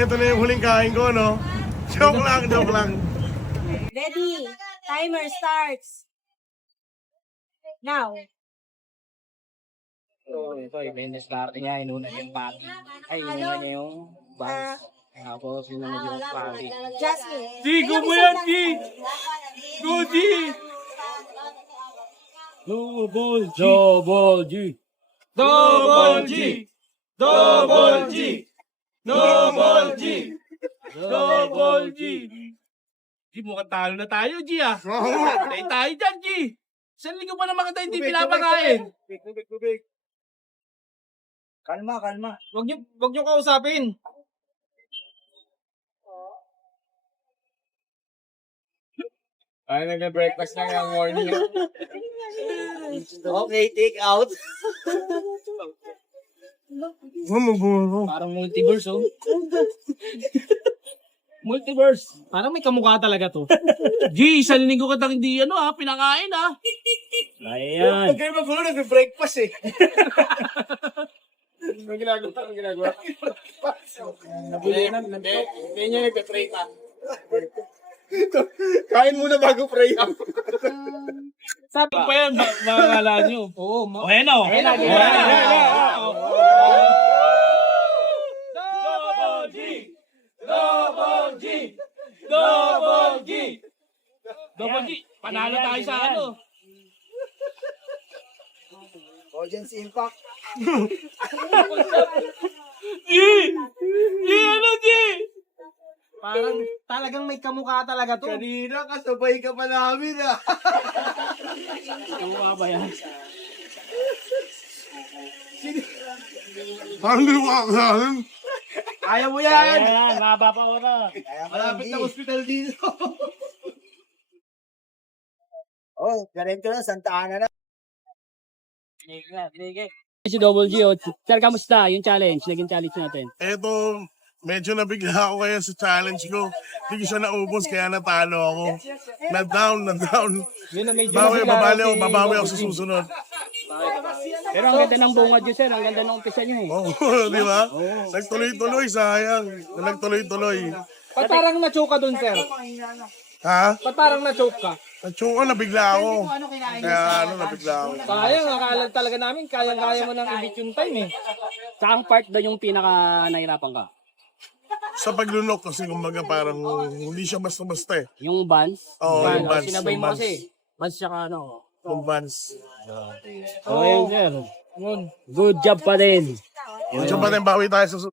ito na yung huling kain ko, no? Joke lang, joke lang. Ready. Timer starts. Now. So, ito, iba yung start niya. Inuna yung patty. Ay, inuna niya yung buns. Tapos, inuna niya yung patty. Jasmine. G, go mo yan, G! Go, G! Double G! Double G! Double G! Double G! Double G! Double G! G, mukhang talo na tayo, G, ah. Patay tayo dyan, G. Isang linggo pa naman kita hindi pinapakain. Tubig. Kalma. Huwag niyo kausapin. Ay, nag-breakfast na yung morning. Okay, take out. Parang multiverse, oh. Multiverse. Parang may kamukha talaga to. G, isang linggo ka hindi pinakain, ah. Ayan. Huwag kayo magulo, nag-breakfast eh. Ang ginagawa. Hindi niya nag-pray pa. Kain muna bago pray. Sabi pa yan, makakala nyo. Oo, bueno. Double G! Double G! Double G! Double G! Panalo tayo sa ano. Audience impact. G! G! Ano G? Parang talagang may kamukha talaga to. Kanina kasabay ka pa namin ah. Kamukha ba yan? Parang di mo kakalain. Kaya mo yan. Ayan, maba pa oras. Malapit na hospital dito. Oh, ganito na, Santa Ana na. Si Double G, sir, kamusta yung challenge? Naging challenge natin. Eto, medyo nabigla ako kaya sa challenge ko. Hindi ko siya naubos kaya natalo ako. Na-down. Babawi ako sa susunod. Pero ang ganda ng bungad yun, sir. Ang ganda ng umpisa nyo, eh. Oo, di ba? Nagtuloy-tuloy, sayang. Nagtuloy-tuloy. Ba't parang na-choke ka dun, sir? Ha? Ba't parang na-choke ka? Natsuko, nabigla ako. Kaya nabigla ako. Sayang, akala talaga namin, kaya-kaya mo nang i-beat yung time, eh. Saang part daw yung pinaka nahirapan ka? Sa paglunok kasi kumbaga parang hindi siya basta-basta eh. Yung buns? Oo, yung buns. Sinabay Yung mo buns. kasi. Buns tsaka ano. Yung buns. Oh, yan, sir. Good job pa din. Diyan pa rin, bawi tayo sa